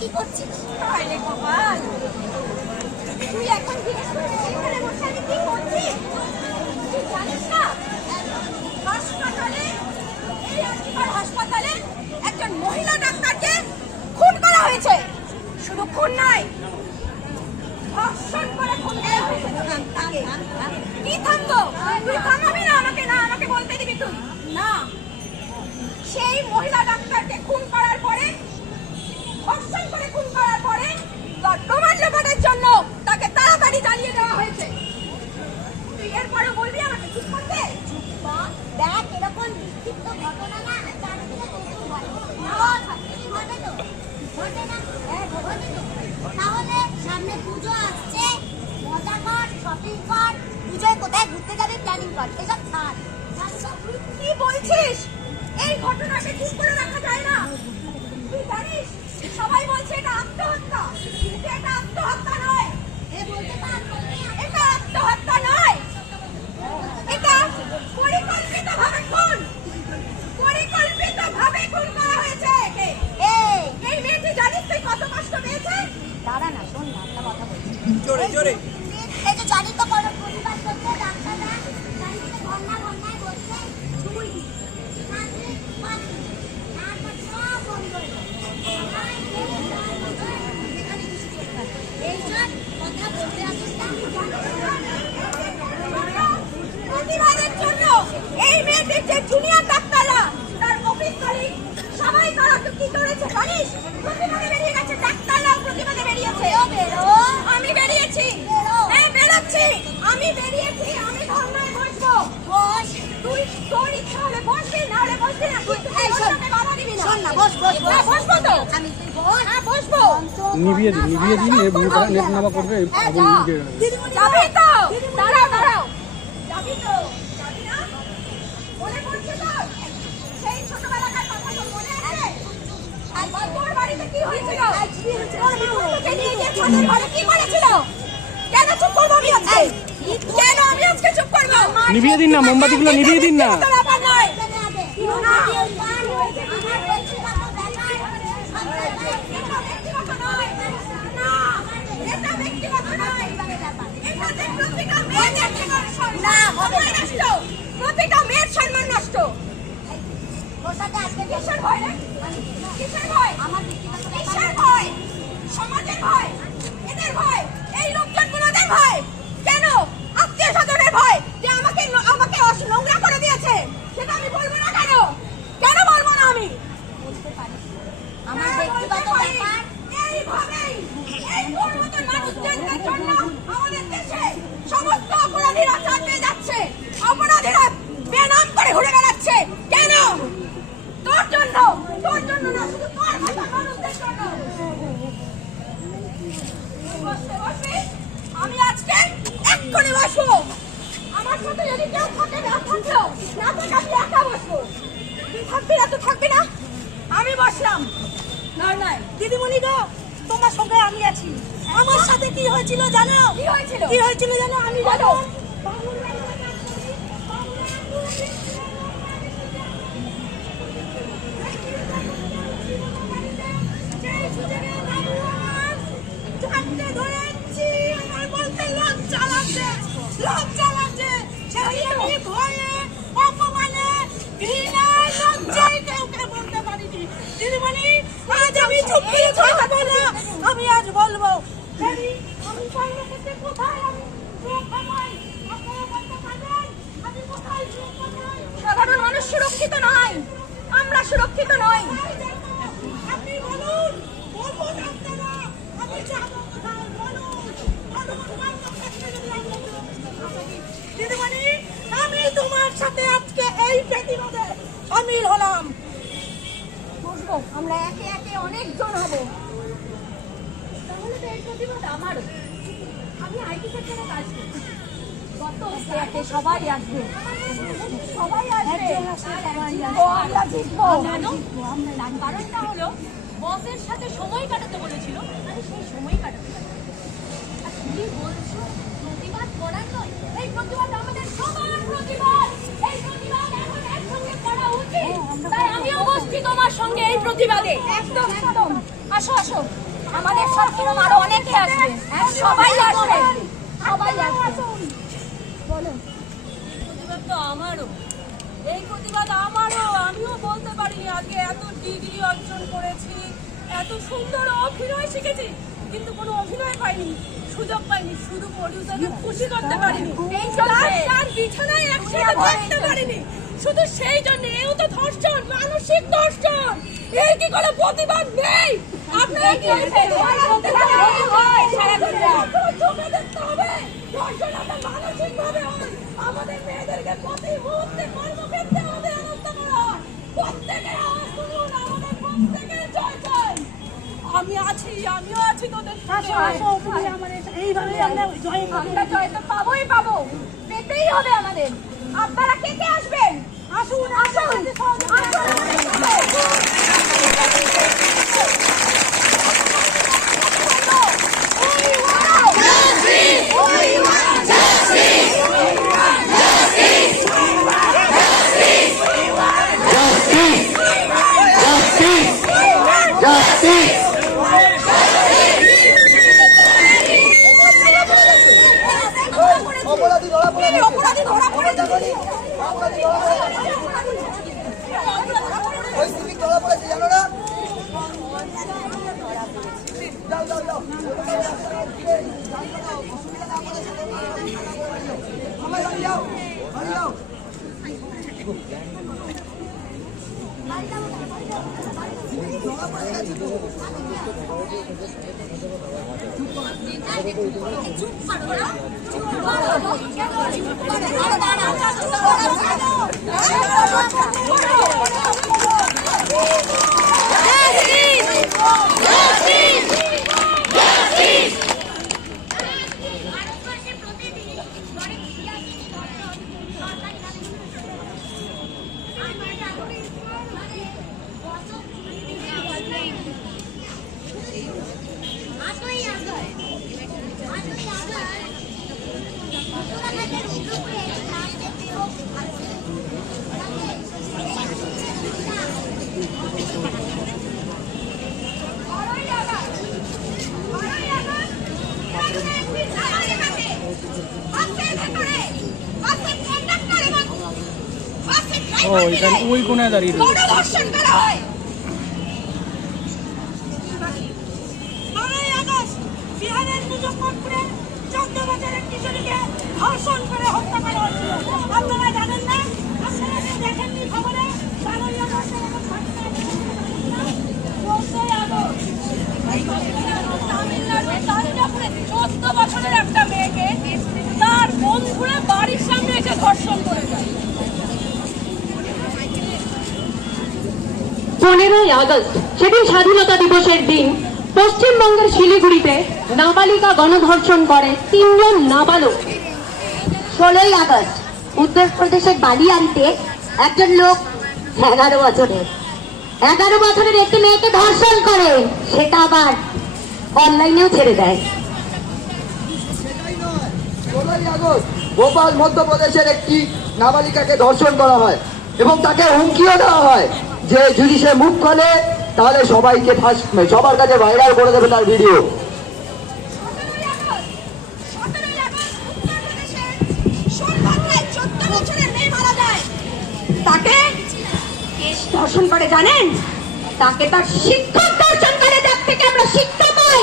কি করছিস? আরে গোপাল, তুই এখন এখানে বসে আমি কি করছি তুই জানিস না? হাসপাতালে, এই আজকাল হাসপাতালে একজন মহিলা ডাক্তারকে খুন করা হয়েছে। শুধু খুন নয়, ধর্ষণ করে খুন করা হয়েছে। কি থামবো? তুই থামাবি না আমাকে? না, আমাকে বলতে দিবি তুই না। সেই মহিলা ডাক্তারকে খুন করার পরে, ধর্ষণ করে খুন করার পরে তার প্রমাণ লোপাটের জন্য তাকে তাড়াতাড়ি জ্বালিয়ে দেওয়া হয়েছে। তুই এরপরে বলবি আমাকে চুপ করতে? দেখ, এরকম বিক্ষিপ্ত ঘটনা না চারিদিকে প্রচুর ঘটে। ঘটে তো? ঘটে না? হ্যাঁ, ঘটে তো। তাহলে সামনে পুজো আসছে, মজা কর, শপিং কর, পুজোয় কোথায় ঘুরতে যাবি প্ল্যানিং কর, এসব ছাড়। কি বলছিস? এই ঘটনাকে ঠিক করে রাখা যায় না। তুই জানিস সবাই বলছে এটা আত্মহত্যা, কিন্তু এটা আত্মহত্যা নয়। এটা আত্মহত্যা নয়, এটা পরিকল্পিতভাবে খুন, পরিকল্পিতভাবে খুন করা হয়েছে একে। এই মেয়েটি জানিস তুই কত কষ্ট পেয়েছে? দাঁড়া না, শোন না, একটা কথা বলছি। জোরে জোরে। এই যে জানি তো কোনো প্রতিবাদ করছে ডাক্তাররা, চারিদিকে ঘন্টায় বসছে, চুমুই দিচ্ছে। সব বন্ধ হয়ে গেছে। এইসব কথা বলতে আসিস না। প্রতিবাদের জন্য এই মেয়েটির যে জুনিয়র ডাক্তাররা, তার অফিস কলিগ, সবাই তারা কি করেছে জানিস? প্রতিবাদে বেরিয়ে গেছে, ডাক্তাররাও প্রতিবাদে বেরিয়েছে। আমি বেরিয়েছি, হ্যাঁ বেরোচ্ছি, আমি বেরিয়েছি, আমি ধর্নায় বসবো। বস, তুই তোর ইচ্ছা হলে বসবি, না হলে বসবি না। তুই আমাকে বাধা দিবি না। শোন না, বস বস হ্যাঁ, বসবো তো। আমি তুই বস। হ্যাঁ, বসবো। নিভিয়ে দিন নেট নামা করবে আগুন নিভিয়ে গেল। যাবি তো? দাঁড়াও। যাবি তো? যাবি না? মনে পড়ছে তোর? সেই ছোটবেলাকার কথা তোর মনে আছে? আর তোর বাড়িতে কি হয়েছিল? তোর মা তোকে নিয়ে গিয়ে ছাদের ঘরে কি করেছিল? কেন চুপ করবো আমি আজকে? কেন আমি আজকে চুপ করবো? নিভিয়ে দিন না, মোমবাতিগুলো নিভিয়ে দিন না। এটা ব্যাপার নয়। না। এটা ব্যক্তিগত নয়। না, এটা ব্যক্তিগত নয়। এটা যে প্রতিটা মেয়ের সম্মান নষ্ট। প্রতিটা মেয়ের সম্মান নষ্ট। ওর সাথে আজকে কিসের ভয় রে? কিসের ভয়? আমার ব্যক্তিগত কিসের ভয়? সমাজের ভয়, এদের ভয়, এই লোকজনগুলোদের ভয়। কেন? আত্মীয় স্বজনের ভয়, যে আমাকে নোংরা করে দিয়েছে। সেটা আমি বলবো না কেন? কেন বলবো না আমি? বলতে পারি আমার ব্যক্তিগত ব্যাপার। এইভাবেই এই তোর মতো মানুষজনদের জন্য আমাদের দেশে সমস্ত অপরাধীরা ছাড় পেয়ে যাচ্ছে। অপরাধীরা বেনাম করে ঘুরে বেড়াচ্ছে। কেন? তোর জন্য না, শুধু তোর মতো মানুষদের জন্য। বসবি? আমি আজকে এক্ষুনি বসবো। আমার সাথে যদি কেউ থাকে, না থাকলেও, না থাকে আমি একা বসবো। তুই থাকবি না? তুই থাকবি না? আমি বসলাম। নয় দিদিমণি গো, তোমার সঙ্গে আমি আছি। আমার সাথে কি হয়েছিল জানো? কি হয়েছিল? জানো? আমি বলো। লজ্জা লাগছে। সেই আমি ভয়ে, অপমানে, ঘৃণায়, লজ্জায় কাউকে বলতে পারিনি। দিদিমণি, আজ আমি চুপ করে থাকবো না। আমি আজ বলবো। আমি বাইরে থেকে কোথায় আমি সুরক্ষা পাই? আপনারা বলতে পারবেন আমি কোথায় সুরক্ষা পাই? সাধারণ মানুষ সুরক্ষিত নয়, আমরা সুরক্ষিত নই। আপনি বলুন, বলবো ডাক্তাররা, আমি যাবো কোথায়? বলুন, দিদিমণি, আমি তোমার সাথে আজকে এই প্রতিবাদে সামিল হলাম। বসবো, আমরা একে একে অনেকজন হব। তাহলে তো এই প্রতিবাদ আমারও। আমি আইটি সেক্টরে কাজ করি। একে সবাই আসবে, সবাই আসবে। ও, আমরা জিতবো। কারণটা হলো বসের সাথে সময় কাটাতে বলেছিল, আমি সেই সময় কাটাতে পারি। আর তুমি বলছো প্রতিবাদ করার নয়, এই প্রতিবাদ আমাদের সবার প্রতিবাদ। এই প্রতিবাদ এখন একসঙ্গে করা উচিত। তাই আমিও বসছি তোমার সঙ্গে এই প্রতিবাদে। একদম। আসো আসো, আমাদের সব কিরম আরো অনেকে আসবে, সবাই আসবে, সবাই আসবে। বলো। প্রতিবাদ তো আমারও, এই প্রতিবাদ আমারও। আমিও বলতে পারিনি আজকে এত ডিগ্রি অর্জন করেছি, এত সুন্দর অভিনয় শিখেছি, কিন্তু কোনো অভিনয় পাইনি, সুযোগ পাইনি, শুধু প্রডিউসারকে খুশি করতে পারিনি, তার বিছানায় একসাথে দেখতে পারিনি, শুধু সেই জন্য। এও তো ধর্ষণ, মানসিক ধর্ষণ। এই কি করে প্রতিবাদ নেই? আপনারা কি চোখে দেখতে হবে? ধর্ষণ একটা মানসিক ভাবে হয়। আমাদের মেয়েদেরকে প্রতি মুহূর্তে কর্মক্ষেত্রে আমাদের হেনস্থা করা হয়। প্রত্যেকের আওয়াজ শুনুন, আমাদের প্রত্যেকের জয় জয়। আমিও আছি তোদের সাথে। এইভাবেই আমরা জয় তো পাবোই পাবো, পেতেই হবে আমাদের। আপনারা কে কে আসবেন? আসুন আসুন অপরাধী ধরা পড়েছে। ওই সিভিক ধরা পড়েছে জানো না? যাও যাও যাও সবাই বাড়ি যাও, বাড়ি যাও। চুপ করো, চুপ ও এখানে ওই কোনায় দাঁড়িয়ে রয়েছে। ধর্ষণ করা হয়। 9ই আগস্ট বিহারের মুজফ্ফরপুরে 14 বছরের কিশোরীকে ধর্ষণ করে হত্যা করা হয়েছিল। আপনারা জানেন না? আপনারা কি দেখেননি খবরে? 12ই আগস্টের এরকম ঘটনা ঘটেছিল। 14ই আগস্ট তামিলনাড়ুর তাঞ্জাভুরে 14 বছরের একটা মেয়েকে তার বন্ধুরা বাড়ির সামনে এসে ধর্ষণ করে যায়। 15ই আগস্ট সেদিন স্বাধীনতা দিবসের দিন পশ্চিমবঙ্গের শিলিগুড়িতে নাবালিকা গণধর্ষণ করে 3 জন নাবালক। 16ই আগস্ট উত্তরপ্রদেশের বালিয়ান্তে একজন লোক 11 বছরের একটি মেয়েকে ধর্ষণ করে, সেটা আবার অনলাইনেও ছেড়ে দেয়। 16ই আগস্ট ভোপাল মধ্যপ্রদেশের একটি নাবালিকাকে ধর্ষণ করা হয় এবং তাকে হুমকিও দেওয়া হয় যে যদি সে মুখ খোলে তাহলে সবাইকে সবার কাছে ভাইরাল করে দেবে তার ভিডিও। 17ই আগস্ট উত্তরপ্রদেশের সোনভদ্রায় 14 বছরের মেয়ে মারা যায়। তাকে কে ধর্ষণ করে জানেন? তাকে তার শিক্ষক ধর্ষণ করে, যার থেকে আমরা শিক্ষা পাই।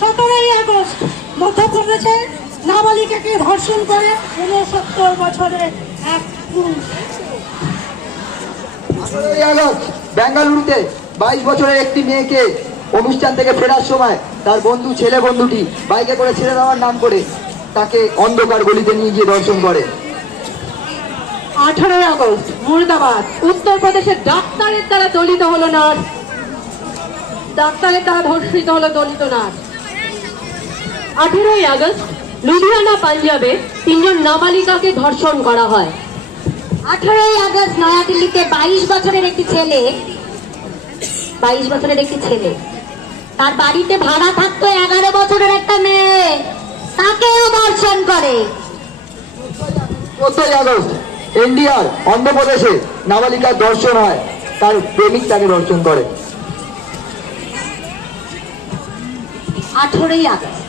17ই আগস্ট মধ্যপ্রদেশে নাবালিকাকে ধর্ষণ করে 69 বছরের এক পুরুষ। 18ই আগস্ট বেঙ্গালুরুতে 22 বছরের একটি মেয়েকে অনুষ্ঠান থেকে ফেরার সময় তার ছেলে বন্ধুটি বাইকে করে ছেড়ে দেওয়ার নাম করে তাকে অন্ধকার গলিতে নিয়ে গিয়ে ধর্ষণ করে। 18ই আগস্ট মুর্দাবাদ উত্তরপ্রদেশের ডাক্তারের দ্বারা দলিত হলো নার্স, ডাক্তারের দ্বারা ধর্ষিত হলো দলিত নার্স। 18ই আগস্ট লুধিয়ানা পাঞ্জাবে 3 জন নাবালিকাকে ধর্ষণ করা হয়। 18ই আগস্ট নয়াদিল্লিতে 22 বছরের একটি ছেলে তার বাড়িতে ভাড়া থাকতো 11 বছরের একটা মেয়ে, তাকেও ধর্ষণ করে। 14ই আগস্ট ইন্ডিয়ার অন্ধ্রপ্রদেশে নাবালিকার ধর্ষণ হয়, তার প্রেমিক তাকে ধর্ষণ করে। 18ই আগস্ট।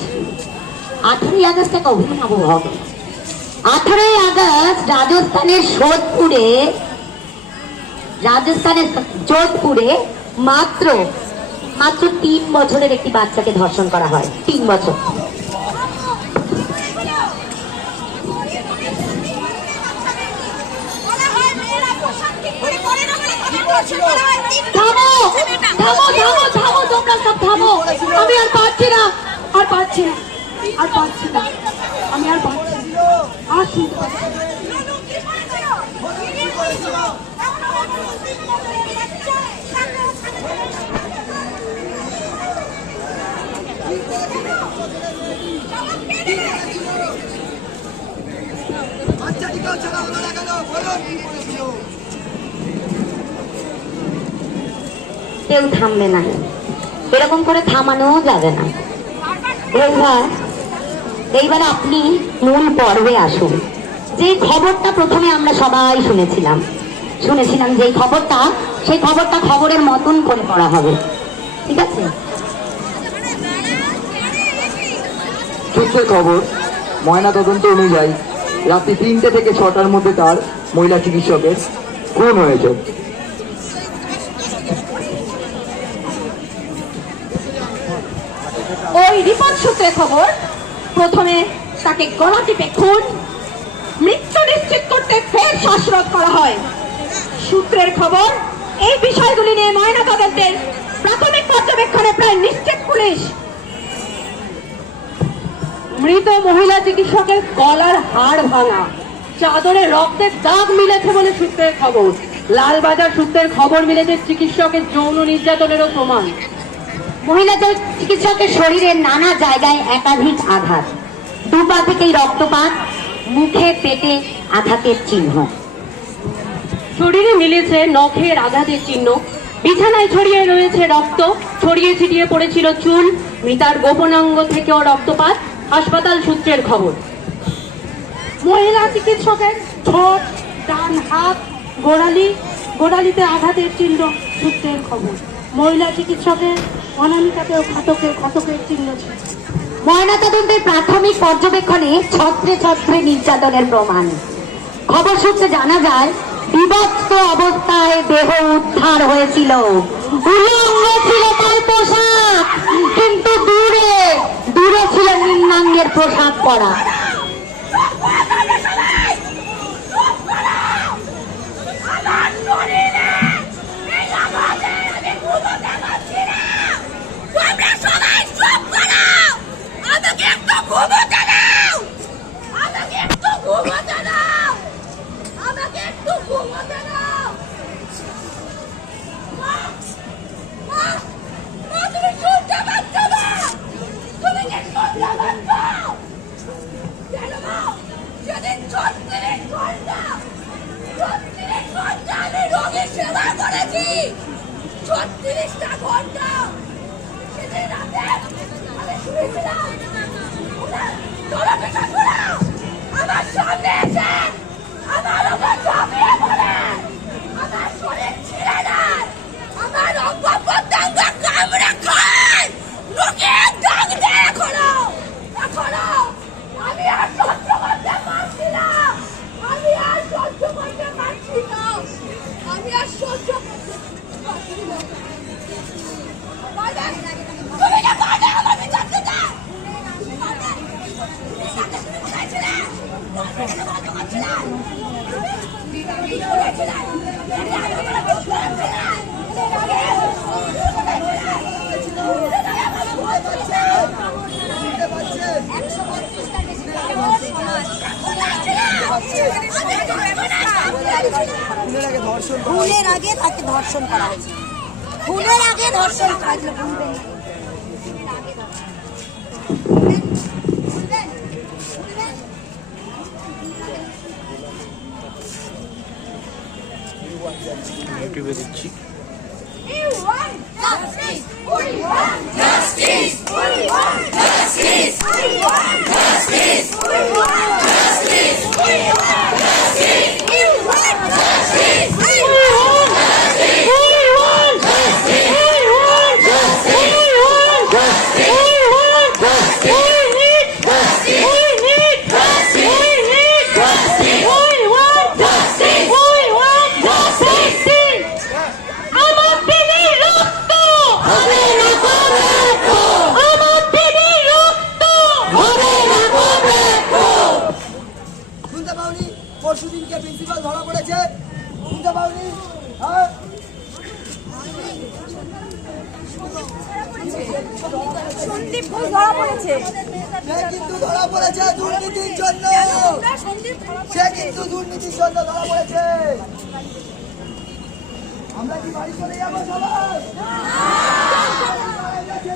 18ই আগস্ট এক অভিনব ঘটনা। 18ই আগস্ট রাজস্থানের যোধপুরে মাত্র 3 বছরের একটি বাচ্চাকে ধর্ষণ করা হয়। 3 বছর। বলা হয় মেয়েরা পোশাক ঠিক করে পরে না বলে তাদের ধর্ষণ করা হয়। থামো থামো থামো থামো, তোমরা সব থামো। আমি আর পারছি না, আর পারছি না, আর পারছি না, আমি আর পারছি না, আর শুনতে পাচ্ছি না। নানু কি মনে করো? কি বলছো? আমরা এখন 3 বছরের বাচ্চা সামনে কেউ থামবে না, এরকম করে থামানোও যাবে না। এইবার আপনি মূল পর্বে আসুন। যে খবরটা প্রথমে আমরা সবাই শুনেছিলাম যে খবরটা, সেই খবরটা খবরের মতন করে পড়া হবে, ঠিক আছে? সূত্রের খবর, ময়না তদন্ত অনুযায়ী রাত্রি 3টে থেকে 6টার মধ্যে তার মহিলা চিকিৎসকের খুন হয়েছে। ওই রিপোর্ট সূত্রে খবর, প্রথমে তাকে গলা টিপে খুন, মৃত্যু নিশ্চিত করতে ফের শ্বাসরোধ করা হয়। সূত্রের খবর, এই বিষয়গুলি নিয়ে ময়নাতদন্তের প্রাথমিক পর্যবেক্ষণে প্রায় নিশ্চিত পুলিশ। মৃত মহিলা চিকিৎসকের গলার হাড় ভাঙা, চাদরে রক্তের দাগ মিলেছে বলে সূত্রের খবর। লালবাজার সূত্রের খবর মিলেছে চিকিৎসকের যৌন নির্যাতনেরও প্রমাণ। মহিলা চিকিৎসকের শরীরের নানা জায়গায় একাধিক আঘাত, 2 পা থেকেই রক্তপাত, মুখে পেটে আঘাতের চিহ্ন। শরীরে মিলেছে নখের আঘাতের চিহ্ন, বিছানায় ছড়িয়ে রয়েছে রক্ত, ছড়িয়ে ছিটিয়ে পড়েছিল চুল, মৃতার গোপনাঙ্গ থেকেও রক্তপাত, হাসপাতাল সূত্রের খবর। মহিলা চিকিৎসকের ঠোঁট, ডান হাত, গোড়ালিতে আঘাতের চিহ্ন, সূত্রের খবর। মহিলা চিকিৎসকের অনামিকাতেও ঘাতকের চিহ্ন ছিল। ময়নাতদন্তের প্রাথমিক পর্যবেক্ষণে ছত্রে ছত্রে নির্যাতনের প্রমাণ। খবর সূত্রে জানা যায়, বিভক্ত অবস্থায় দেহ উদ্ধার হয়েছিল, উলঙ্গ ছিল তার পোশাক, কিন্তু দূরে ছিল নিম্নাঙ্গের পোশাক পরা। আমার সামনে এসে আমার উপর ঝাঁপিয়ে পড়ে আমার শরীর ছিঁড়ে দেয়, আমার অঙ্গ প্রত্যঙ্গ কামড়ে খায়, মুখে দাগ দেয়। এখনো আমি আর সহ্য করতে পারছি না, আমি আর সহ্য করতে পারছি না, আমি আর সহ্য করতে পারছি না। তুমি না পারবে আমার বিচার দিতে? খুনের আগে তাকে ধর্ষণ করা হয়েছে, খুনের আগে ধর্ষণ করা হয়েছিল। ইউটিউবে দিচ্ছি। সন্দীপ ঘোষ ধরা পড়েছে। সে কিন্তু ধরা পড়েছে দুর্নীতির জন্য, সে কিন্তু দুর্নীতির জন্য ধরা পড়েছে। আমরা কি বাড়ি চলে যাবো সবাই? ঠিক আছে,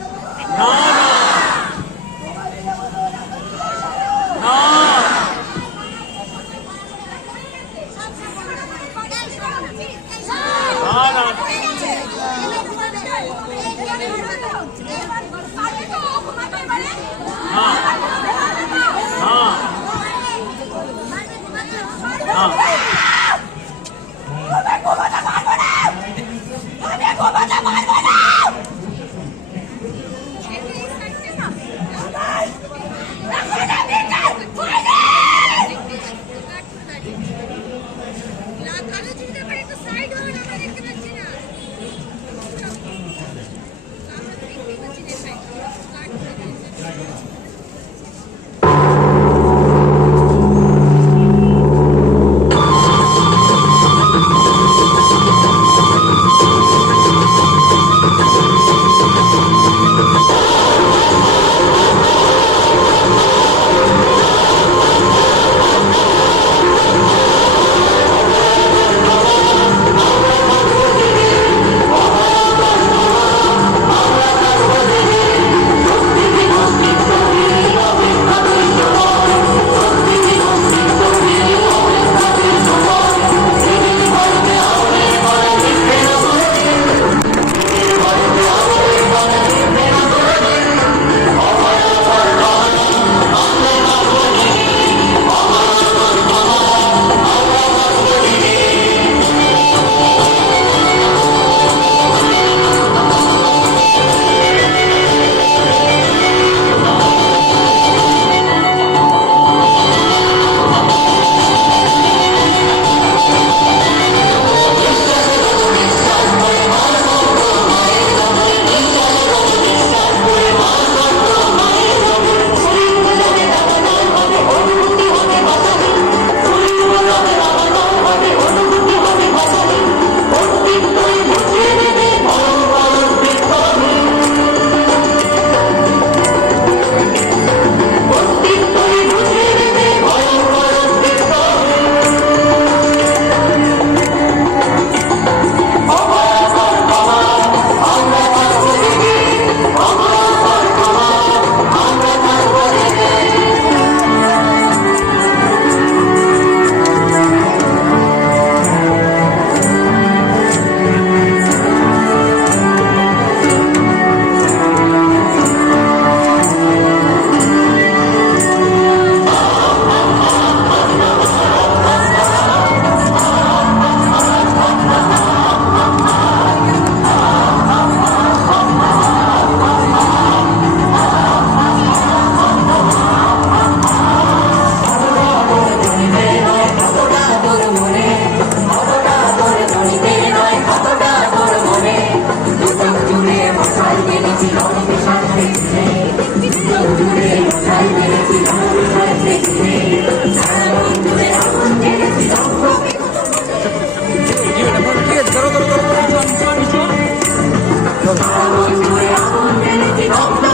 ধরো।